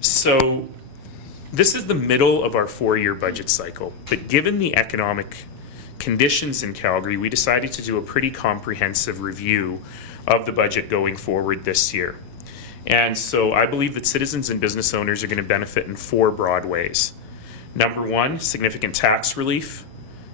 So this is the middle of our 4-year budget cycle, but given the economic conditions in Calgary, we decided to do a pretty comprehensive review of the budget going forward this year. And so I believe that citizens and business owners are going to benefit in 4 broad ways. Number 1, significant tax relief.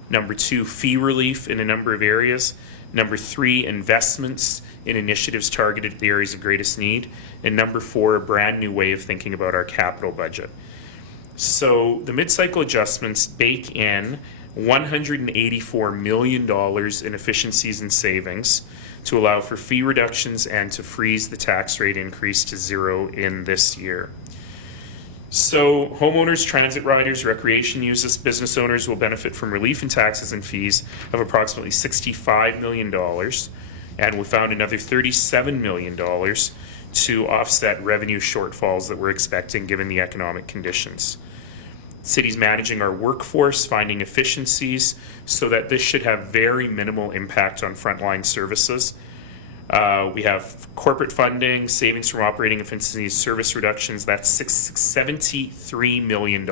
Number 2, fee relief in a number of areas. Number 3, investments in initiatives targeted at the areas of greatest need. And number 4, a brand new way of thinking about our capital budget. So the mid-cycle adjustments bake in $184 million in efficiencies and savings to allow for fee reductions and to freeze the tax rate increase to 0 in this year. So homeowners, transit riders, recreation users, business owners will benefit from relief in taxes and fees of approximately $65 million, and we found another $37 million to offset revenue shortfalls that we're expecting given the economic conditions. Cities managing our workforce, finding efficiencies, so that this should have very minimal impact on frontline services. We have corporate funding, savings from operating efficiencies, service reductions. That's $73 million,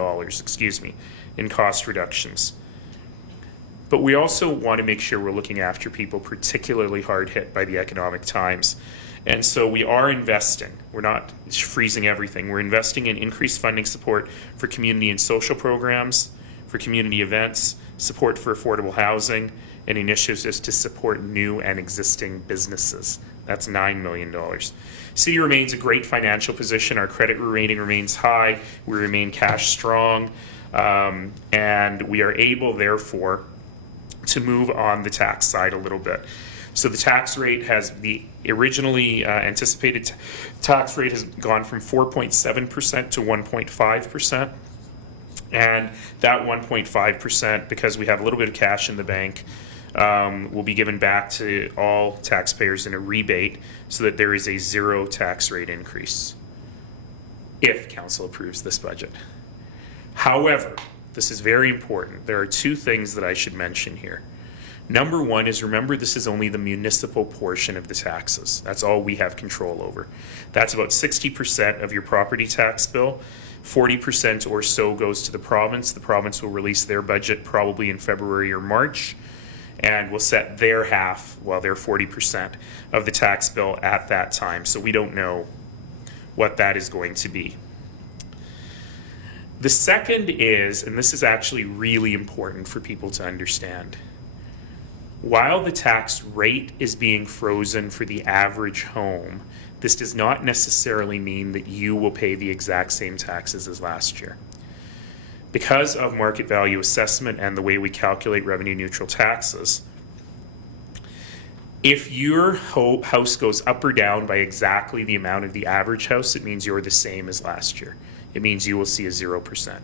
in cost reductions. But we also want to make sure we're looking after people particularly hard hit by the economic times. And so we are investing. We're not freezing everything. We're investing in increased funding support for community and social programs, for community events, support for affordable housing, and initiatives to support new and existing businesses. That's $9 million. City remains a great financial position. Our credit rating remains high. We remain cash strong. And we are able, therefore, to move on the tax side a little bit. So the tax rate has, the originally anticipated tax rate has gone from 4.7% to 1.5%. And that 1.5%, because we have a little bit of cash in the bank, will be given back to all taxpayers in a rebate so that there is a 0 tax rate increase if council approves this budget. However, this is very important. There are 2 things that I should mention here. Number 1 is, remember, this is only the municipal portion of the taxes. That's all we have control over. That's about 60% of your property tax bill. 40% or so goes to the province. The province will release their budget probably in February or March, and will set their half, well, their 40% of the tax bill at that time. So we don't know what that is going to be. The second is, and this is actually really important for people to understand, while the tax rate is being frozen for the average home, this does not necessarily mean that you will pay the exact same taxes as last year. Because of market value assessment and the way we calculate revenue neutral taxes, if your house goes up or down by exactly the amount of the average house, it means you're the same as last year. It means you will see a 0%.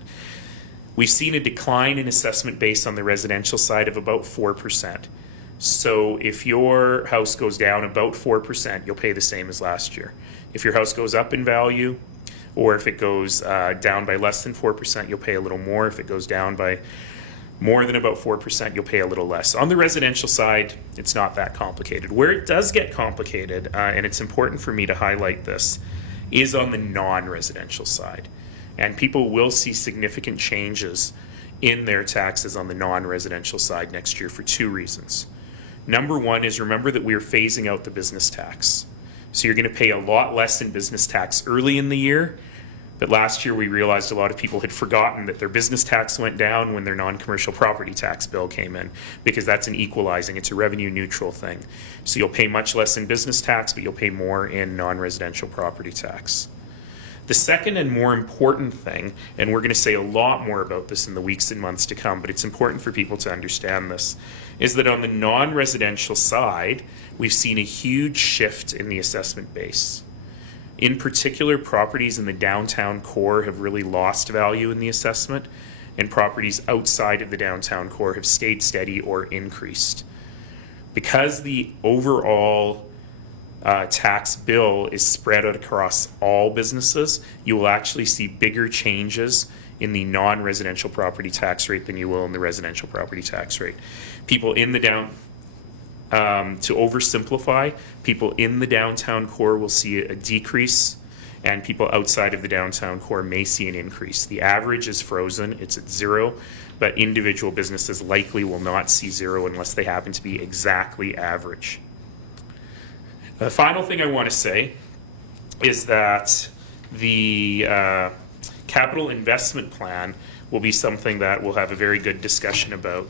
We've seen a decline in assessment based on the residential side of about 4%. So if your house goes down about 4%, you'll pay the same as last year. If your house goes up in value, or if it goes down by less than 4%, you'll pay a little more. If it goes down by more than about 4%, you'll pay a little less. On the residential side, it's not that complicated. Where it does get complicated, and it's important for me to highlight this, is on the non-residential side. And people will see significant changes in their taxes on the non-residential side next year for 2 reasons. Number 1 is, remember that we are phasing out the business tax. So you're going to pay a lot less in business tax early in the year, but last year we realized a lot of people had forgotten that their business tax went down when their non-commercial property tax bill came in, because that's an equalizing, it's a revenue neutral thing. So you'll pay much less in business tax, but you'll pay more in non-residential property tax. The second and more important thing, and we're going to say a lot more about this in the weeks and months to come, but it's important for people to understand this, is that on the non-residential side, we've seen a huge shift in the assessment base. In particular, properties in the downtown core have really lost value in the assessment, and properties outside of the downtown core have stayed steady or increased. Because the overall tax bill is spread out across all businesses, you will actually see bigger changes in the non-residential property tax rate than you will in the residential property tax rate. People in the to oversimplify, people in the downtown core will see a decrease and people outside of the downtown core may see an increase. The average is frozen, it's at 0, but individual businesses likely will not see 0 unless they happen to be exactly average. The final thing I want to say is that the capital investment plan will be something that we'll have a very good discussion about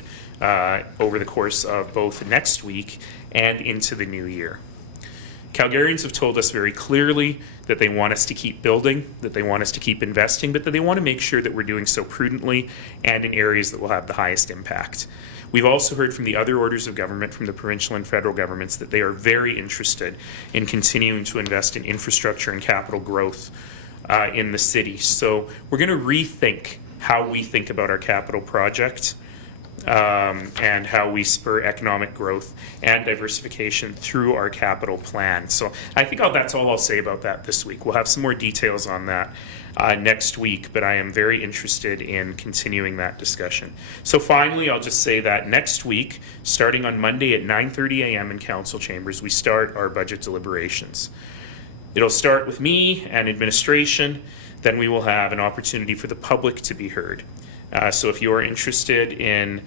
over the course of both next week and into the new year. Calgarians have told us very clearly that they want us to keep building, that they want us to keep investing, but that they want to make sure that we're doing so prudently and in areas that will have the highest impact. We've also heard from the other orders of government, from the provincial and federal governments, that they are very interested in continuing to invest in infrastructure and capital growth in the city. So we're going to rethink how we think about our capital project and how we spur economic growth and diversification through our capital plan. So I think that's all I'll say about that this week. We'll have some more details on that next week, but I am very interested in continuing that discussion. So finally, I'll just say that next week, starting on Monday at 9:30 a.m. in council chambers, we start our budget deliberations. It'll start with me and administration. Then we will have an opportunity for the public to be heard. So if you're interested in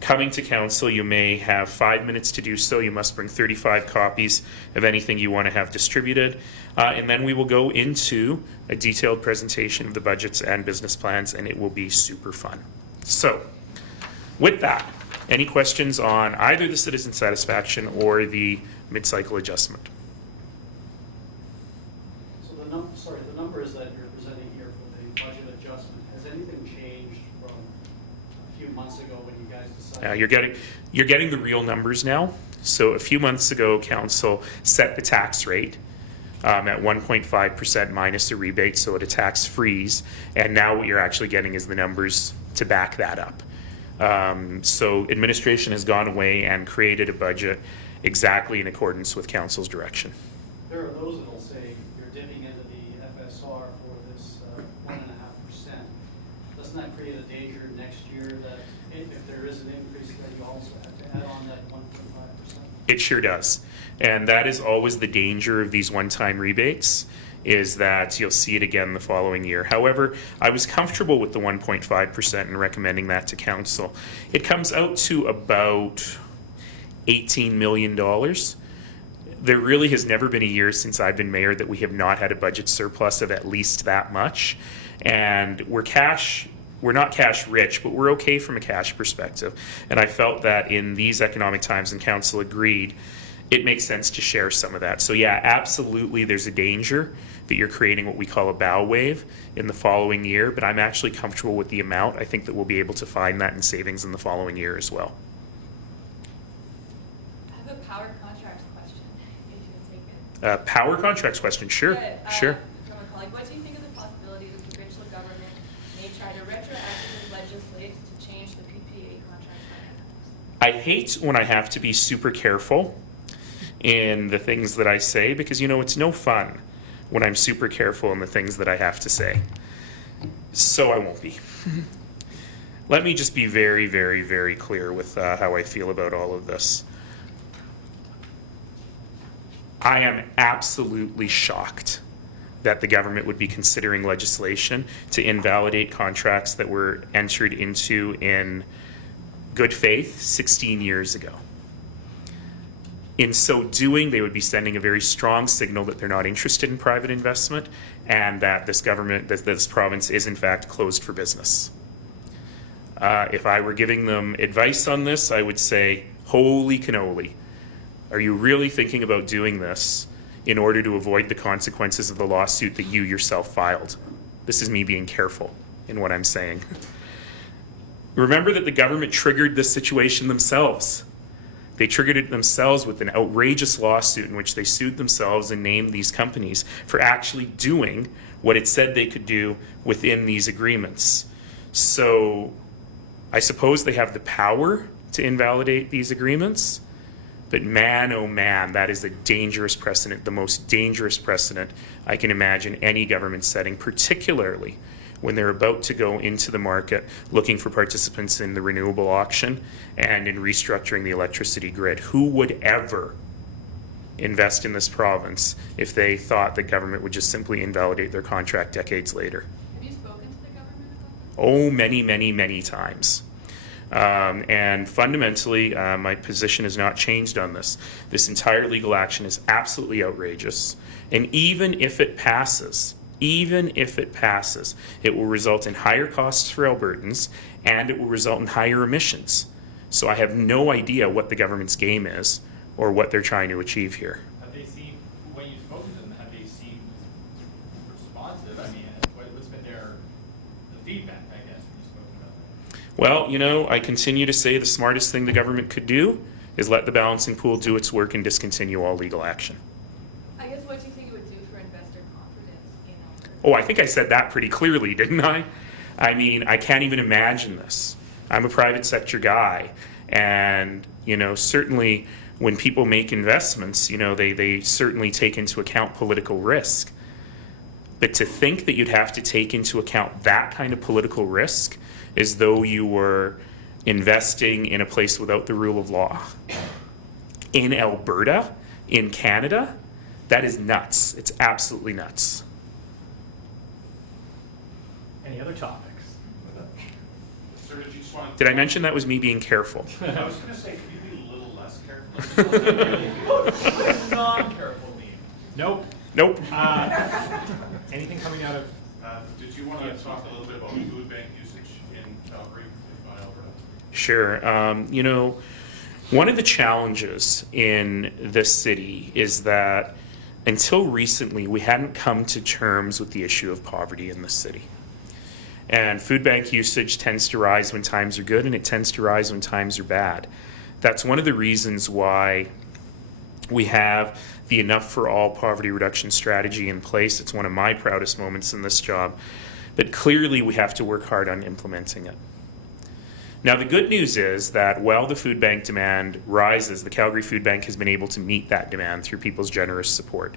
coming to council, you may have 5 minutes to do so. You must bring 35 copies of anything you want to have distributed. And then we will go into a detailed presentation of the budgets and business plans, and it will be super fun. So with that, any questions on either the citizen satisfaction or the mid-cycle adjustment? So the numbers that you're presenting here for the budget adjustment, has anything changed from a few months ago when you guys decided? You're getting the real numbers now. So a few months ago, council set the tax rate at 1.5% minus a rebate, so at a tax freeze. And now what you're actually getting is the numbers to back that up. So administration has gone away and created a budget exactly in accordance with council's direction. There are those that will say you're dipping into the FSR for this 1.5%. Doesn't that create a danger next year that if there is an increase, that you also have to add on that 1.5%? It sure does. And that is always the danger of these one-time rebates, is that you'll see it again the following year. However, I was comfortable with the 1.5% and recommending that to council. It comes out to about $18 million. There really has never been a year since I've been mayor that we have not had a budget surplus of at least that much. And we're not cash rich, but we're okay from a cash perspective. And I felt that in these economic times, and council agreed, it makes sense to share some of that. So yeah, absolutely there's a danger that you're creating what we call a bow wave in the following year, but I'm actually comfortable with the amount. I think that we'll be able to find that in savings in the following year as well. I have a power contracts question, if you can take it. Power contracts question, sure, sure. From a colleague, what do you think of the possibility that the provincial government may try to retroactively legislate to change the PPA contract dynamics? I hate when I have to be super careful in the things that I say, because it's no fun when I'm super careful in the things that I have to say. So I won't be. Let me just be very, very, very clear with how I feel about all of this. I am absolutely shocked that the government would be considering legislation to invalidate contracts that were entered into in good faith 16 years ago. In so doing, they would be sending a very strong signal that they're not interested in private investment and that this province is in fact closed for business. If I were giving them advice on this, I would say, holy cannoli. Are you really thinking about doing this in order to avoid the consequences of the lawsuit that you yourself filed? This is me being careful in what I'm saying. Remember that the government triggered this situation themselves. They triggered it themselves with an outrageous lawsuit in which they sued themselves and named these companies for actually doing what it said they could do within these agreements. So I suppose they have the power to invalidate these agreements, but man, oh man, that is a dangerous precedent, the most dangerous precedent I can imagine any government setting, particularly when they're about to go into the market looking for participants in the renewable auction and in restructuring the electricity grid. Who would ever invest in this province if they thought that government would just simply invalidate their contract decades later. Have you spoken to the government about that? Oh, many, many, many times. And fundamentally, my position has not changed on this. This entire legal action is absolutely outrageous. And even if it passes, it will result in higher costs for Albertans and it will result in higher emissions. So I have no idea what the government's game is or what they're trying to achieve here. Have they seemed, when you've spoken to them, have they seemed responsive? I mean, what's been the feedback, I guess, when you've spoken about them? Well, you know, I continue to say the smartest thing the government could do is let the balancing pool do its work and discontinue all legal action. I guess what do you think it would do for investor confidence in Alberta? Oh, I think I said that pretty clearly, didn't I? I mean, I can't even imagine this. I'm a private sector guy, and, you know, certainly when people make investments, you know, they certainly take into account political risk. But to think that you'd have to take into account that kind of political risk as though you were investing in a place without the rule of law in Alberta, in Canada, that is nuts. It's absolutely nuts. Any other topics? Sir, did you just want Did I mention that was me being careful? I was going to say, could you be a little less careful? Non-careful mean. Nope. Nope. Anything coming out of, Did you want to talk a little bit about food bank usage in Calgary, if Alberta? Sure. You know, one of the challenges in this city is that until recently, we hadn't come to terms with the issue of poverty in this city. And food bank usage tends to rise when times are good, and it tends to rise when times are bad. That's one of the reasons why we have the Enough for All poverty reduction strategy in place. It's one of my proudest moments in this job. But clearly, we have to work hard on implementing it. Now, the good news is that while the food bank demand rises, the Calgary Food Bank has been able to meet that demand through people's generous support.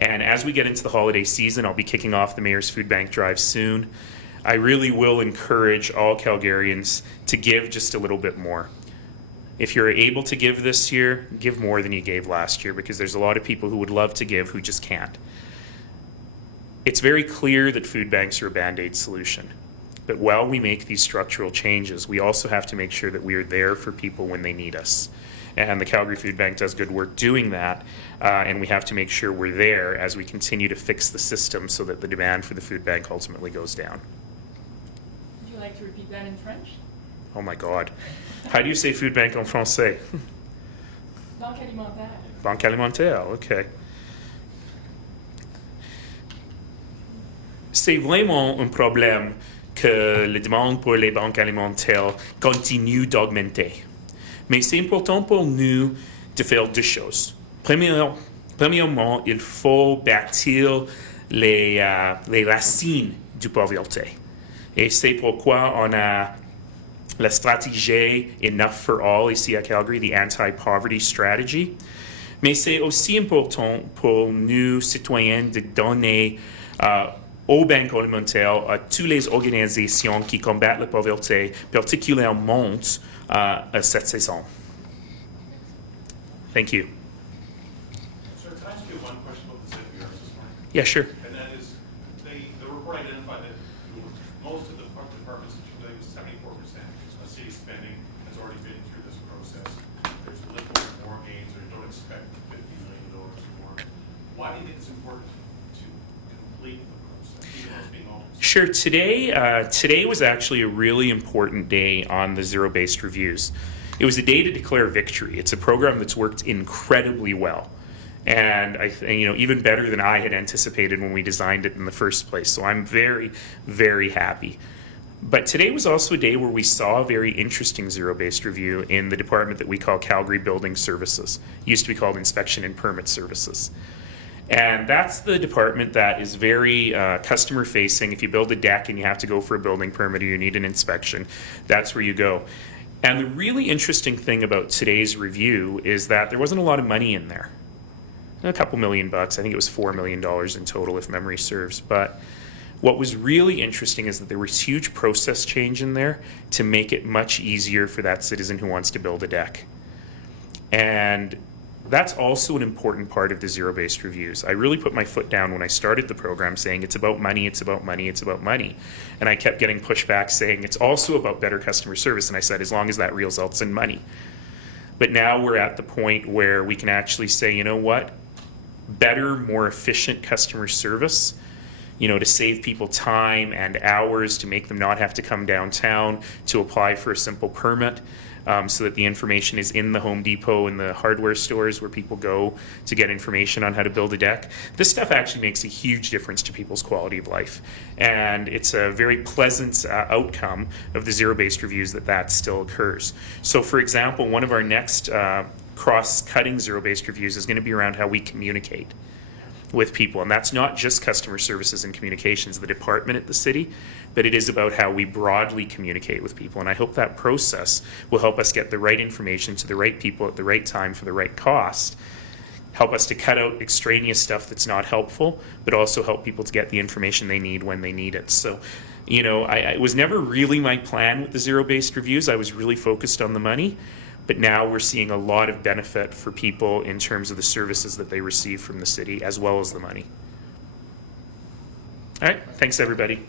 And as we get into the holiday season, I'll be kicking off the Mayor's Food Bank Drive soon. I really will encourage all Calgarians to give just a little bit more. If you're able to give this year, give more than you gave last year, because there's a lot of people who would love to give who just can't. It's very clear that food banks are a Band-Aid solution. But while we make these structural changes, we also have to make sure that we are there for people when they need us. And the Calgary Food Bank does good work doing that, and we have to make sure we're there as we continue to fix the system so that the demand for the food bank ultimately goes down. Would you like to repeat that in French? Oh my God. How do you say food bank en français? Banque alimentaire. Banque alimentaire, okay. C'est vraiment un problème que la demande pour les banques alimentaires continue d'augmenter. Mais c'est important pour nous de faire deux choses. Premièrement, il faut bâtir les racines du pauvreté. Et c'est pourquoi on a la stratégie Enough for All ici à Calgary, the anti-poverty strategy. Mais c'est aussi important pour nous, citoyens, de donner aux banques alimentaires, à toutes les organisations qui combattent la pauvreté, particulièrement cette saison. Thank you. Sir, can I ask you one question about the city of yours this morning? Yeah, sure. And that is, the report identified that most of the departments, I think it was 74% of city spending has already been through this process. There's little more gains, or don't expect $50 million more. Why do you think it's important to complete the process, even though it's being almost? Sure. Today was actually a really important day on the Zerobased reviews. It was a day to declare victory. It's a program that's worked incredibly well, and even better than I had anticipated when we designed it in the first place. So I'm very, very happy. But today was also a day where we saw a very interesting Zerobased review in the department that we call Calgary Building Services. It used to be called Inspection and Permit Services. And that's the department that is very customer facing. If you build a deck and you have to go for a building permit or you need an inspection, that's where you go. And the really interesting thing about today's review is that there wasn't a lot of money in there. A couple $1 million. I think it was $4 million in total, if memory serves. But what was really interesting is that there was huge process change in there to make it much easier for that citizen who wants to build a deck. And That's also an important part of the zero-based reviews. I really put my foot down when I started the program saying it's about money, it's about money, it's about money. And I kept getting pushback saying it's also about better customer service. And I said, as long as that results in money. But now we're at the point where we can actually say, you know what? Better, more efficient customer service, you know, to save people time and hours, to make them not have to come downtown to apply for a simple permit, so that the information is in the Home Depot and the hardware stores where people go to get information on how to build a deck. This stuff actually makes a huge difference to people's quality of life. And it's a very pleasant outcome of the zero-based reviews that still occurs. So for example, one of our next cross-cutting zero-based reviews is going to be around how we communicate with people. And that's not just customer services and communications, the department at the city, but it is about how we broadly communicate with people. And I hope that process will help us get the right information to the right people at the right time for the right cost, help us to cut out extraneous stuff that's not helpful, but also help people to get the information they need when they need it. So, you know, it was never really my plan with the zero-based reviews. I was really focused on the money. But now we're seeing a lot of benefit for people in terms of the services that they receive from the city as well as the money. All right, thanks everybody.